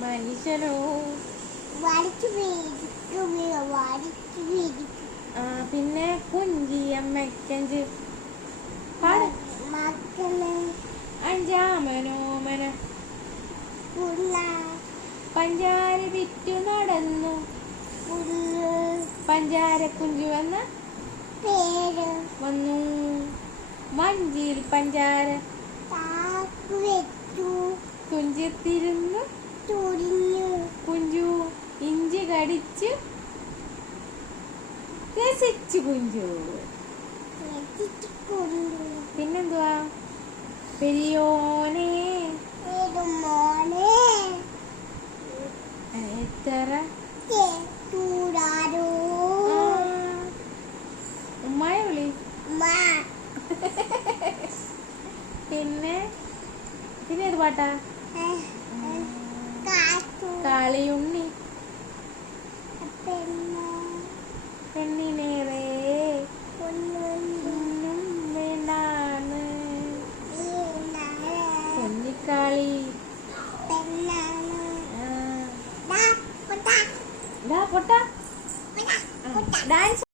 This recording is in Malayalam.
മനുഷ്യനോ പിന്നെ കുഞ്ചിയമ്മക്കഞ്ച് അഞ്ചാമനോമന പഞ്ചാര വിറ്റു നടന്നു പഞ്ചാര കുഞ്ചു വന്ന പേര് വന്നു മഞ്ചിയിൽ പഞ്ചാര കുഞ്ചത്തിരുന്നു കുഞ്ചു ഇഞ്ചി കടിച്ചു രസിച്ചു കുഞ്ചു. പിന്നെന്തുവാ പെരിയോനെ എത്ര ഉമ്മായ വിളി. പിന്നെ ഏത് പാട്ടാ? കാളിയുണ്ണി പെണ്ണിനേറെ ഒന്നും വേണ്ടാന്ന് പൊന്നിക്കാളി പൊട്ട ഡാൻസ്